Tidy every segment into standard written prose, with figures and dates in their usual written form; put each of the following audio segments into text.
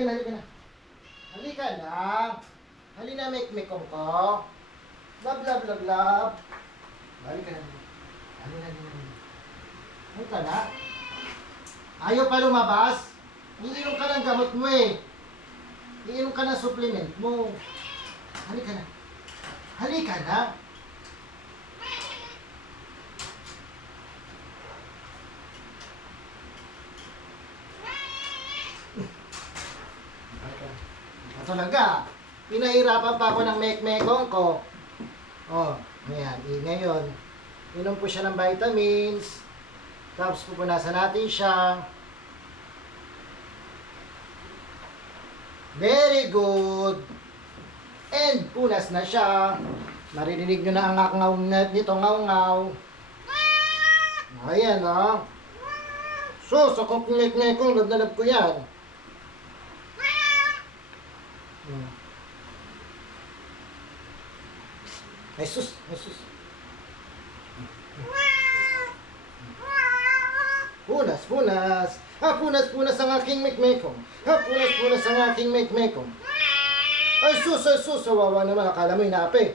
Halika na, halika na. Halika na. Halina, mek-mekong ko. Love, love, love, love. Halika na. Halika na. Halika na. Ayaw pa lumabas? Iinom ka ng gamot mo eh. Iinom ka ng supplement mo. Halika na. Halika na. Ito talaga. Pinahirapan pa ako ng mek-mekong ko. Oh, ayan. Ngayon, inom po siya ng vitamins. Tapos pupunasan natin siya. Very good. And punas na siya. Maririnig nyo na ang ngaw nito, ngaw-ngaw. Ayan, oh. Sus, ako mek-mekong, love na love ko yan. Ay sus, ay sus. Punas, punas. Punas, punas ang aking mek-mekong. Punas, punas ang aking mek-mekong. Ay sus, wawa naman. Akala mo inaapi.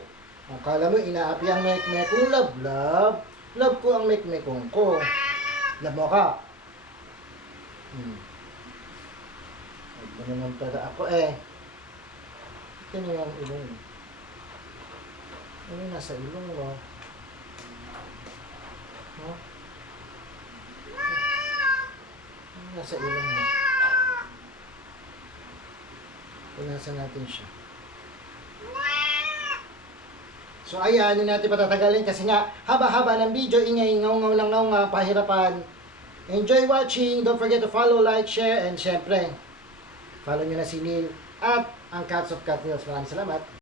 Akala mo inaapi ang mek-mekong. Love, love. Love ko ang mek-mekong ko. Love mo ka. Love mo naman pala ako eh. Ito niyo ang ilong. Ano nasa ilong mo? Huh? Ano nasa ilong mo? Punasan natin siya. So ayan, yun natin patatagalin kasi nga haba-haba ng video, ingay, ngaw-ngaw lang ngaw, pahirapan. Enjoy watching. Don't forget to follow, like, share, and syempre, follow nyo na si Neil at ang Cats of Cat Meals. Maraming salamat.